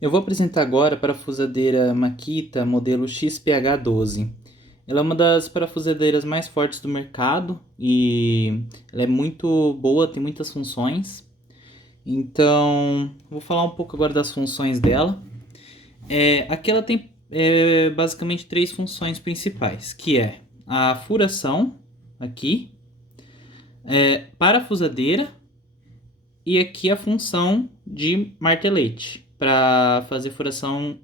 Eu vou apresentar agora a parafusadeira Makita modelo XPH12. Ela é uma das parafusadeiras mais fortes do mercado e ela é muito boa, tem muitas funções. Então, vou falar um pouco agora das funções dela. Aqui ela tem basicamente três funções principais, que é a furação, aqui, parafusadeira e aqui a função de martelete para fazer furação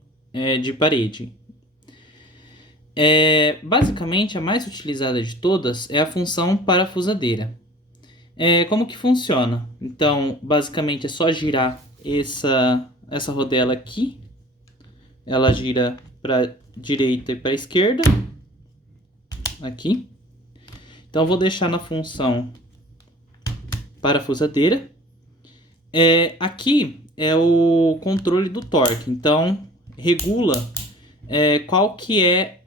de parede. Basicamente, a mais utilizada de todas é a função parafusadeira. Como que funciona? Então, basicamente é só girar essa rodela aqui. Ela gira para direita e para esquerda. Aqui. Então, vou deixar na função parafusadeira. Aqui é o controle do torque. Então, regula qual que é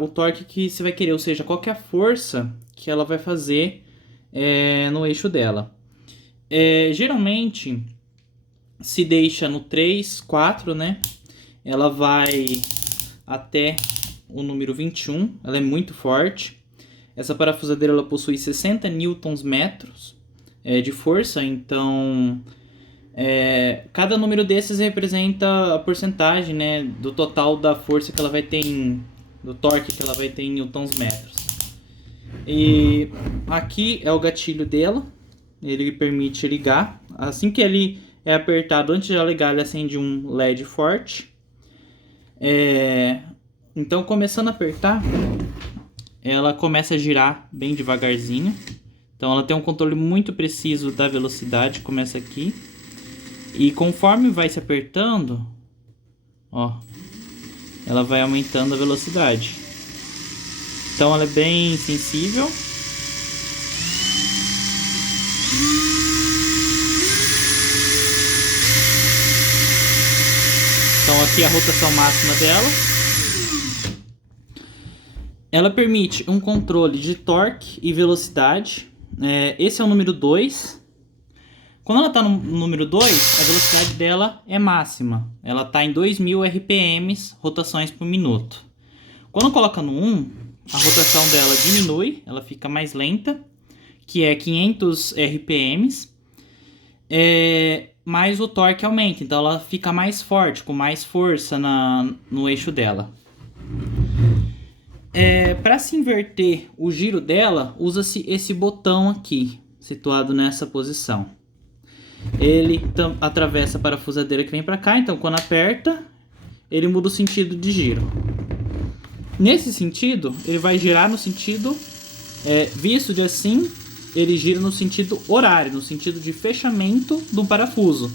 o torque que você vai querer, ou seja, qual que é a força que ela vai fazer no eixo dela. Geralmente se deixa no 3, 4, né? Ela vai até o número 21, ela é muito forte. Essa parafusadeira ela possui 60 newtons-metros de força, então cada número desses representa a porcentagem, né, do total da força que ela vai ter do torque que ela vai ter em newtons-metros. E aqui é o gatilho dela, ele permite ligar. Assim que ele é apertado, antes de ligar, ele acende um LED forte. Então, começando a apertar, ela começa a girar bem devagarzinho. Então, ela tem um controle muito preciso da velocidade, começa aqui. E conforme vai se apertando, ó, ela vai aumentando a velocidade. Então, ela é bem sensível. Então, aqui a rotação máxima dela. Ela permite um controle de torque e velocidade. Esse é o número 2. Quando ela está no número 2, a velocidade dela é máxima. Ela está em 2000 RPMs, rotações por minuto. Quando coloca no 1, a rotação dela diminui, ela fica mais lenta, que é 500 RPMs. Mas o torque aumenta, então ela fica mais forte, com mais força no eixo dela. Para se inverter o giro dela, usa-se esse botão aqui, situado nessa posição. Ele atravessa a parafusadeira que vem para cá, então quando aperta, ele muda o sentido de giro. Nesse sentido, ele vai girar no sentido visto de assim, ele gira no sentido horário, no sentido de fechamento do parafuso.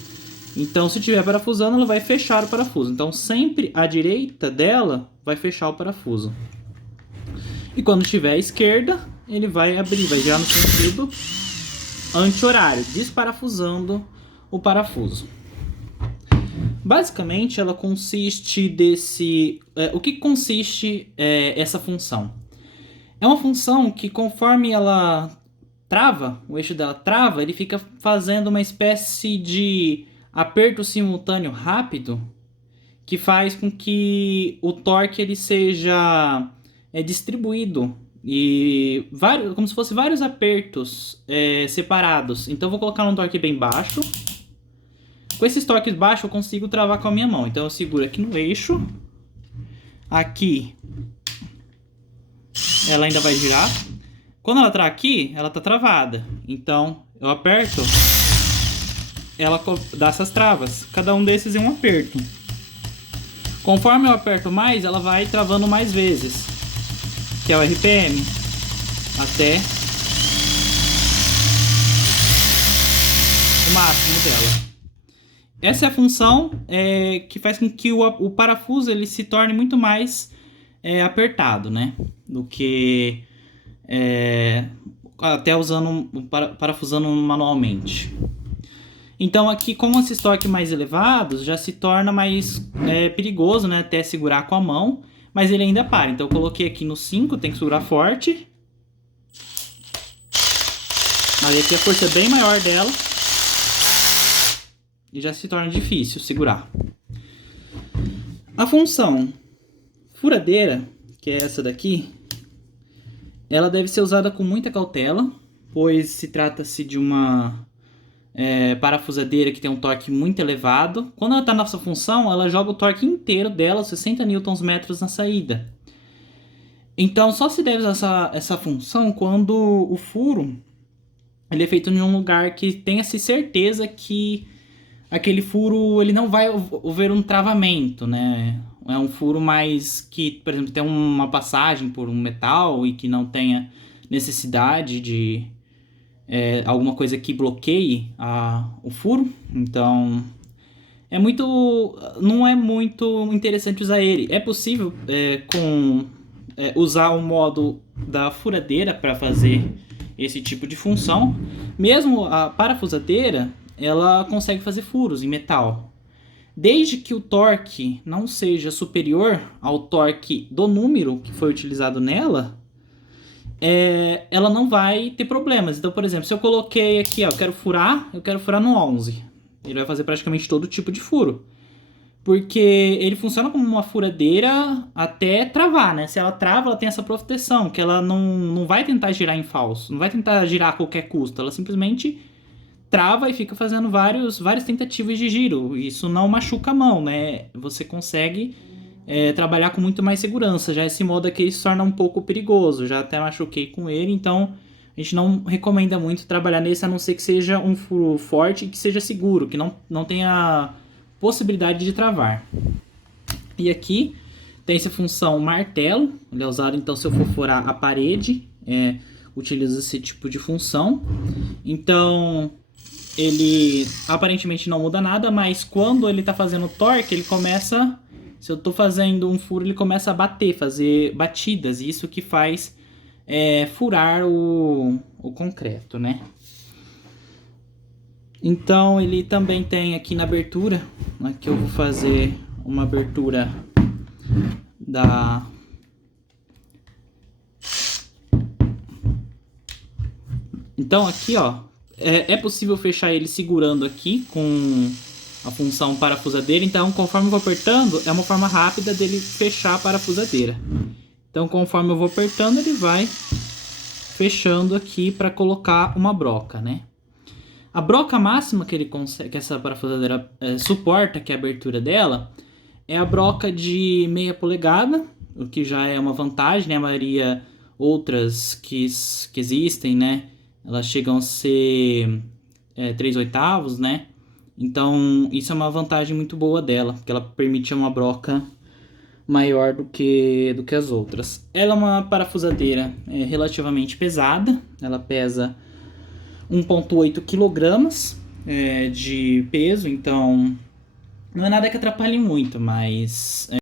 Então, se estiver parafusando, ela vai fechar o parafuso. Então, sempre à direita dela vai fechar o parafuso. E quando estiver à esquerda, ele vai abrir, vai girar no sentido anti-horário, desparafusando o parafuso. Basicamente, ela consiste desse... o que consiste essa função? É uma função que conforme ela trava, o eixo dela trava, ele fica fazendo uma espécie de aperto simultâneo rápido que faz com que o torque ele seja distribuído e como se fosse vários apertos separados. Então eu vou colocar um torque bem baixo. Com esses torques baixos eu consigo travar com a minha mão. Então eu seguro aqui no eixo. Aqui ela ainda vai girar. Quando ela tá aqui, ela tá travada. Então eu aperto, ela dá essas travas. Cada um desses é um aperto. Conforme eu aperto mais, ela vai travando mais vezes, que é o RPM, até o máximo dela. Essa é a função que faz com que o parafuso ele se torne muito mais apertado, né? Do que até parafusando manualmente. Então aqui, com esses torques mais elevados, já se torna mais perigoso, né? Até segurar com a mão, mas ele ainda para. Então eu coloquei aqui no 5, tem que segurar forte. Aí aqui a força é bem maior dela. E já se torna difícil segurar. A função furadeira, que é essa daqui, ela deve ser usada com muita cautela, pois se trata-se de uma parafusadeira que tem um torque muito elevado. Quando ela está nessa função, ela joga o torque inteiro dela, 60 Nm na saída. Então, só se deve usar essa função quando o furo ele é feito em um lugar que tenha-se certeza que aquele furo ele não vai haver um travamento, né? É um furo mais que, por exemplo, tem uma passagem por um metal e que não tenha necessidade de alguma coisa que bloqueie o furo. Então, não é muito interessante usar ele. É possível usar o modo da furadeira para fazer esse tipo de função. Mesmo a parafusadeira, ela consegue fazer furos em metal. Desde que o torque não seja superior ao torque do número que foi utilizado nela, ela não vai ter problemas. Então, por exemplo, se eu coloquei aqui, ó, eu quero furar no 11. Ele vai fazer praticamente todo tipo de furo. Porque ele funciona como uma furadeira até travar, né? Se ela trava, ela tem essa proteção, que ela não vai tentar girar em falso, não vai tentar girar a qualquer custo, ela simplesmente trava e fica fazendo várias tentativas de giro. Isso não machuca a mão, né? Você consegue trabalhar com muito mais segurança. Já esse modo aqui se torna um pouco perigoso, já até machuquei com ele, então a gente não recomenda muito trabalhar nesse, a não ser que seja um furo forte e que seja seguro, que não tenha possibilidade de travar. E aqui tem essa função martelo, ele é usado então se eu for furar a parede, utiliza esse tipo de função. Então ele aparentemente não muda nada, mas quando ele está fazendo torque, ele começa, se eu estou fazendo um furo, ele começa a bater, fazer batidas, e isso que faz furar o concreto, né? Então ele também tem aqui na abertura, aqui eu vou fazer uma abertura Então aqui, ó, é possível fechar ele segurando aqui com a função parafusadeira. Então conforme eu vou apertando, é uma forma rápida dele fechar a parafusadeira. Então conforme eu vou apertando, ele vai fechando aqui para colocar uma broca, né? A broca máxima que ele consegue, que essa parafusadeira suporta, que é a abertura dela, é a broca de 0,5 polegada, o que já é uma vantagem, né? A maioria outras que existem, né? Elas chegam a ser 3/8, né? Então isso é uma vantagem muito boa dela, porque ela permite uma broca maior do que as outras. Ela é uma parafusadeira relativamente pesada, ela pesa 1,8 kg de peso, então não é nada que atrapalhe muito, mas